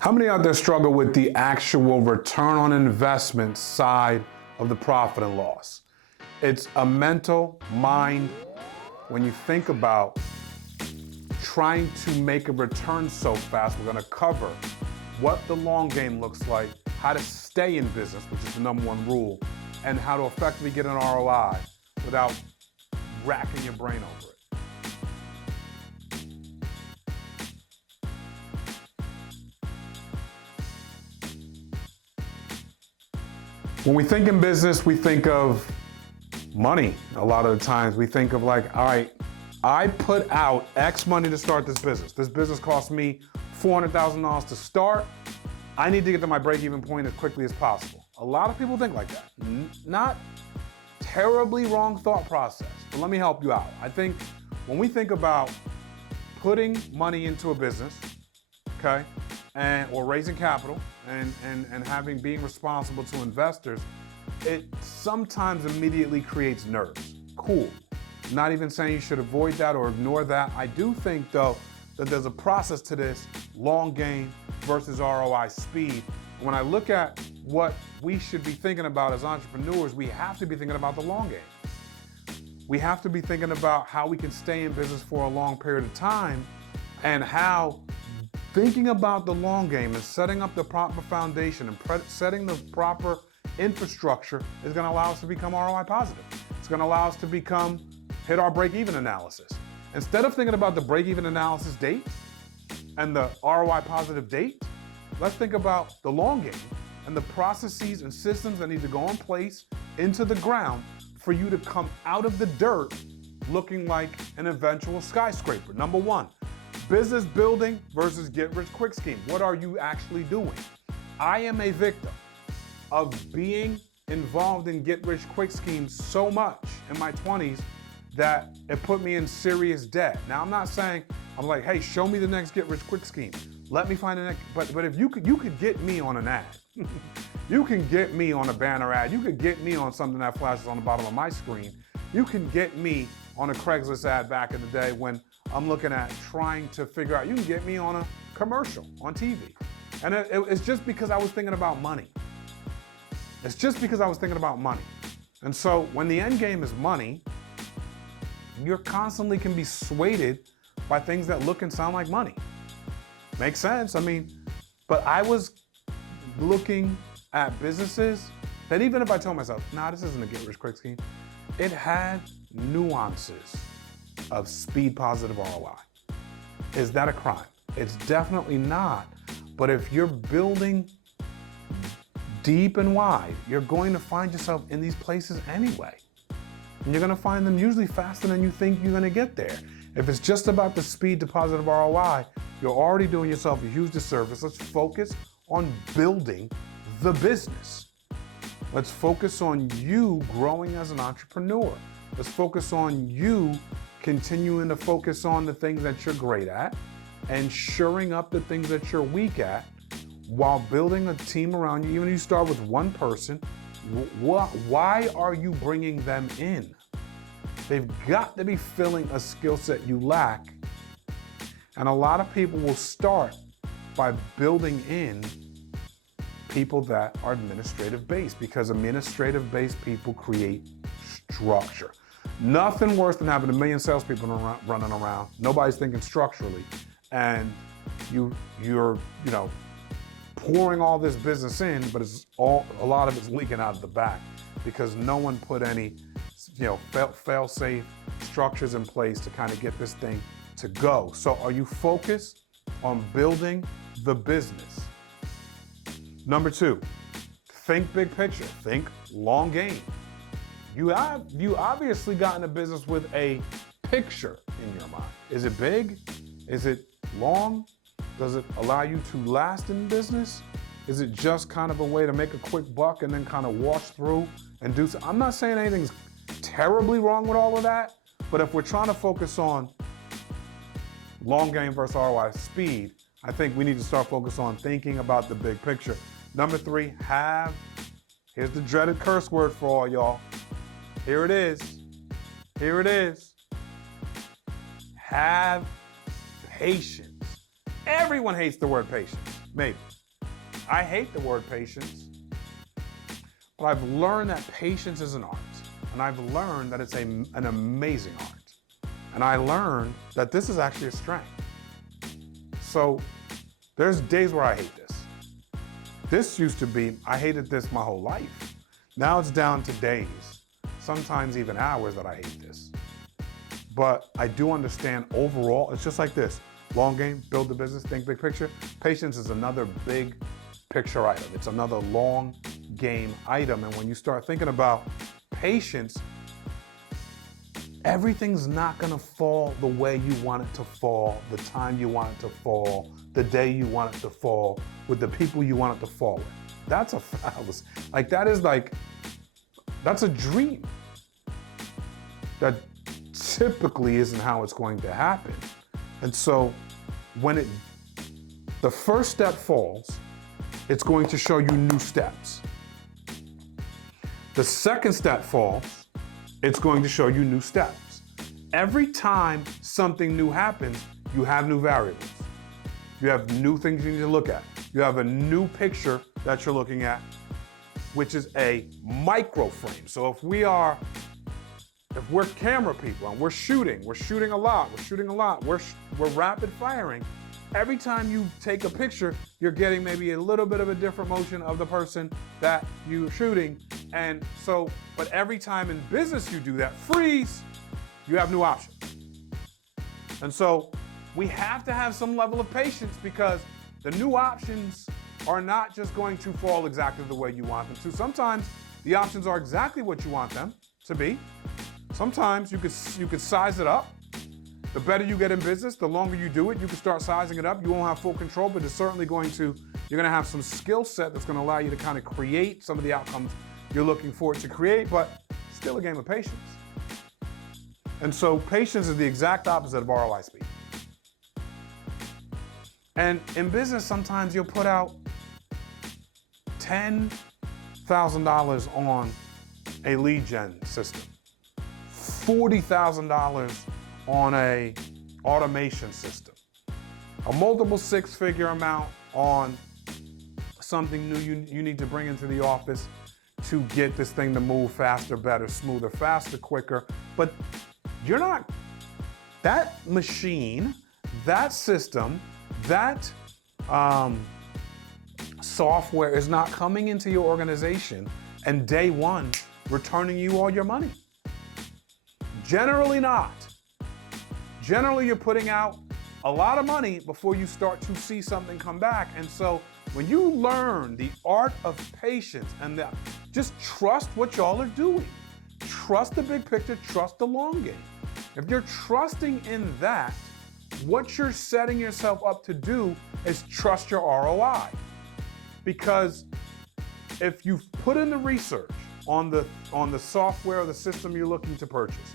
How many out there struggle with the actual return on investment side of the profit and loss? It's a mental mind when you think about trying to make a return so fast. We're going to cover what the long game looks like, how to stay in business, which is the number one rule, and how to effectively get an ROI without racking your brain over it. When we think in business, we think of money. A lot of the times we think of like, all right, I put out X money to start this business. This business cost me $400,000 to start. I need to get to my break-even point as quickly as possible. A lot of people think like that. Not terribly wrong thought process, but let me help you out. I think when we think about putting money into a business, okay, or raising capital and being responsible to investors, it sometimes immediately creates nerves. Cool. Not even saying you should avoid that or ignore that. I do think though that there's a process to this long game versus ROI speed. When I look at what we should be thinking about as entrepreneurs, we have to be thinking about the long game. We have to be thinking about how we can stay in business for a long period of time, and how thinking about the long game and setting up the proper foundation and setting the proper infrastructure is going to allow us to become ROI positive. It's going to allow us to hit our break-even analysis. Instead of thinking about the break-even analysis date and the ROI positive date, let's think about the long game and the processes and systems that need to go in place into the ground for you to come out of the dirt looking like an eventual skyscraper. Number one, business building versus get-rich-quick scheme. What are you actually doing? I am a victim of being involved in get-rich-quick schemes so much in my 20s that it put me in serious debt. Now, I'm not saying, I'm like, hey, show me the next get-rich-quick scheme. Let me find the next, but if you could get me on an ad. You can get me on a banner ad. You could get me on something that flashes on the bottom of my screen. You can get me on a Craigslist ad back in the day when I'm looking at trying to figure out, you can get me on a commercial on TV. And it's just because I was thinking about money. It's just because I was thinking about money. And so when the end game is money, you constantly can be swayed by things that look and sound like money. Makes sense? I mean, but I was looking at businesses that even if I told myself, nah, this isn't a get-rich-quick scheme, it had nuances of speed positive ROI. Is that a crime? It's definitely not. But if you're building deep and wide, you're going to find yourself in these places anyway. And you're going to find them usually faster than you think you're going to get there. If it's just about the speed to positive ROI, you're already doing yourself a huge disservice. Let's focus on building the business. Let's focus on you growing as an entrepreneur. Let's focus on you continuing to focus on the things that you're great at and shoring up the things that you're weak at while building a team around you. Even if you start with one person, why are you bringing them in? They've got to be filling a skill set you lack. And a lot of people will start by building in people that are administrative based, because administrative based people create structure. Nothing worse than having 1 million salespeople running around. Nobody's thinking structurally, and you're pouring all this business in, but a lot of it's leaking out of the back because no one put any fail-safe structures in place to kind of get this thing to go. So are you focused on building the business? Number two, think big picture, think long game. You obviously got in a business with a picture in your mind. Is it big? Is it long? Does it allow you to last in business? Is it just kind of a way to make a quick buck and then kind of wash through and do so? I'm not saying anything's terribly wrong with all of that, but if we're trying to focus on long game versus ROI speed, I think we need to start focusing on thinking about the big picture. Number three, here's the dreaded curse word for all y'all. Here it is. Here it is. Have patience. Everyone hates the word patience. Maybe. I hate the word patience, but I've learned that patience is an art. And I've learned that it's an amazing art. And I learned that this is actually a strength. So there's days where I hate this. This used to be, I hated this my whole life. Now it's down to days, sometimes even hours that I hate this. But I do understand overall, it's just like this. Long game, build the business, think big picture. Patience is another big picture item. It's another long game item. And when you start thinking about patience, everything's not gonna fall the way you want it to fall, the time you want it to fall, the day you want it to fall, with the people you want it to fall with. That's a fallacy. That's a dream. That typically isn't how it's going to happen. And so when the first step falls, it's going to show you new steps. The second step falls, it's going to show you new steps. Every time something new happens, you have new variables. You have new things you need to look at. You have a new picture that you're looking at, which is a micro frame. So if we're camera people and we're shooting a lot, we're rapid firing. Every time you take a picture, you're getting maybe a little bit of a different motion of the person that you're shooting. And so, but every time in business you do that, freeze, you have new options. And so we have to have some level of patience because the new options are not just going to fall exactly the way you want them to. Sometimes the options are exactly what you want them to be. Sometimes you could size it up. The better you get in business, the longer you do it, you can start sizing it up. You won't have full control, but it's certainly you're going to have some skill set that's going to allow you to kind of create some of the outcomes you're looking for it to create, but still a game of patience. And so patience is the exact opposite of ROI speed. And in business, sometimes you'll put out $10,000 on a lead gen system, $40,000 on a automation system, a multiple six-figure amount on something new you need to bring into the office to get this thing to move faster, better, smoother, faster, quicker. But that machine, that system, that software is not coming into your organization and day one returning you all your money. Generally not. Generally, you're putting out a lot of money before you start to see something come back. And so when you learn the art of patience and just trust what y'all are doing, trust the big picture, trust the long game. If you're trusting in that, what you're setting yourself up to do is trust your ROI. Because if you've put in the research on the software or the system you're looking to purchase,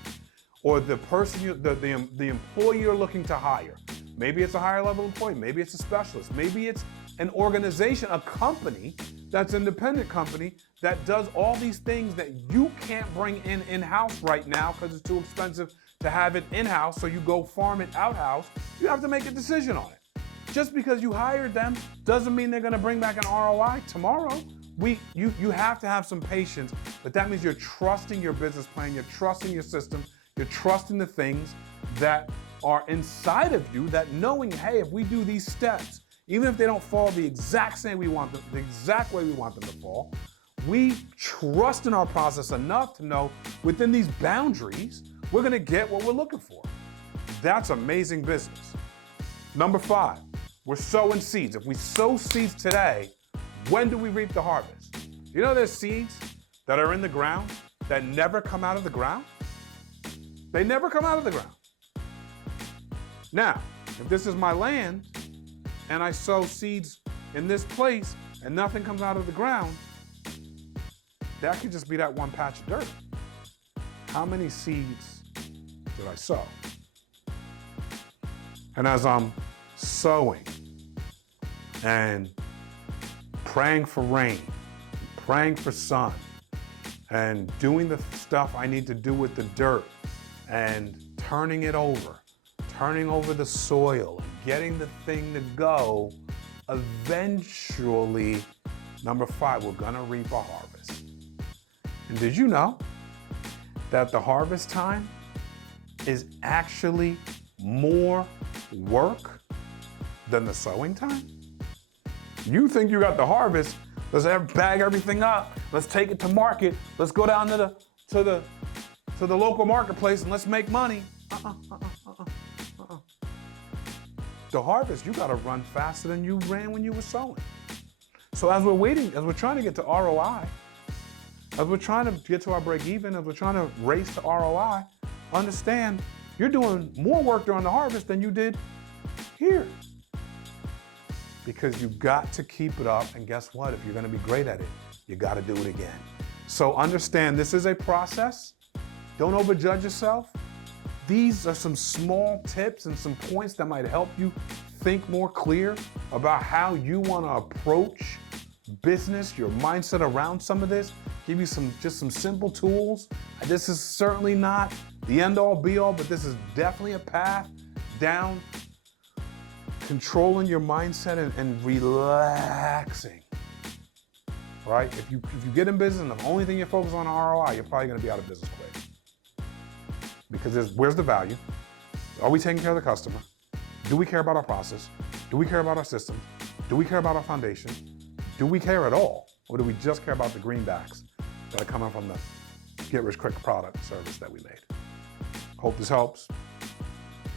or the person, the employee you're looking to hire. Maybe it's a higher level employee, maybe it's a specialist, maybe it's an organization, a company that's an independent company that does all these things that you can't bring in-house right now because it's too expensive to have it in-house, so you go farm it out-house. You have to make a decision on it. Just because you hired them doesn't mean they're gonna bring back an ROI tomorrow. You have to have some patience, but that means you're trusting your business plan, you're trusting your system, you're trusting the things that are inside of you, that knowing, hey, if we do these steps, even if they don't fall the exact same we want them, the exact way we want them to fall, we trust in our process enough to know within these boundaries, we're gonna get what we're looking for. That's amazing business. Number 5, we're sowing seeds. If we sow seeds today, when do we reap the harvest? You know there's seeds that are in the ground that never come out of the ground? They never come out of the ground. Now, if this is my land and I sow seeds in this place and nothing comes out of the ground, that could just be that one patch of dirt. How many seeds did I sow? And as I'm sowing and praying for rain, praying for sun, and doing the stuff I need to do with the dirt, and turning over the soil, and getting the thing to go, eventually, number 5, we're gonna reap a harvest. And did you know that the harvest time is actually more work than the sowing time? You think you got the harvest, let's bag everything up, let's take it to market, let's go down to the local marketplace and let's make money. The harvest, you gotta run faster than you ran when you were sowing. So as we're trying to get to ROI, as we're trying to get to our break even, as we're trying to race to ROI, understand you're doing more work during the harvest than you did here. Because you've got to keep it up, and guess what? If you're gonna be great at it, you gotta do it again. So understand this is a process. Don't overjudge yourself. These are some small tips and some points that might help you think more clear about how you wanna approach business, your mindset around some of this, give you just some simple tools. This is certainly not the end all be all, but this is definitely a path down controlling your mindset and relaxing, right? If you get in business and the only thing you're focused on ROI, you're probably gonna be out of business quick. Because where's the value? Are we taking care of the customer? Do we care about our process? Do we care about our systems? Do we care about our foundation? Do we care at all? Or do we just care about the greenbacks that are coming from the get-rich-quick product service that we made? Hope this helps.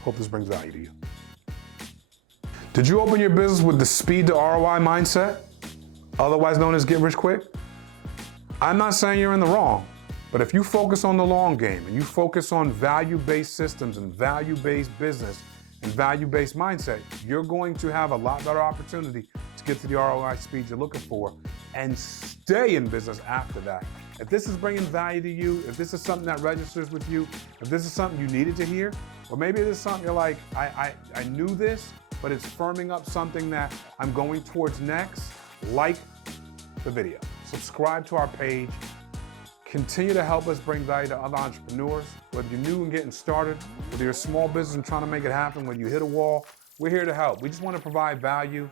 Hope this brings value to you. Did you open your business with the speed to ROI mindset, otherwise known as get rich quick? I'm not saying you're in the wrong, but if you focus on the long game and you focus on value-based systems and value-based business and value-based mindset, you're going to have a lot better opportunity to get to the ROI speed you're looking for and stay in business after that. If this is bringing value to you, if this is something that registers with you, if this is something you needed to hear, or maybe this is something you're like, I knew this, but it's firming up something that I'm going towards next, like the video. Subscribe to our page. Continue to help us bring value to other entrepreneurs. Whether you're new and getting started, whether you're a small business and trying to make it happen, whether you hit a wall, we're here to help. We just want to provide value.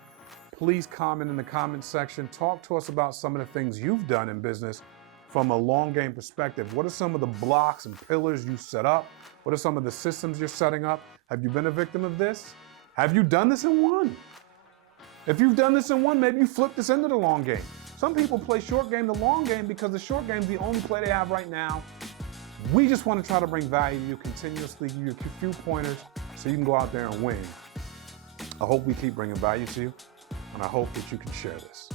Please comment in the comment section. Talk to us about some of the things you've done in business from a long game perspective. What are some of the blocks and pillars you set up? What are some of the systems you're setting up? Have you been a victim of this? Have you done this and won? If you've done this and won, maybe you flip this into the long game. Some people play short game, the long game, because the short game is the only play they have right now. We just want to try to bring value to you continuously, give you a few pointers so you can go out there and win. I hope we keep bringing value to you, and I hope that you can share this.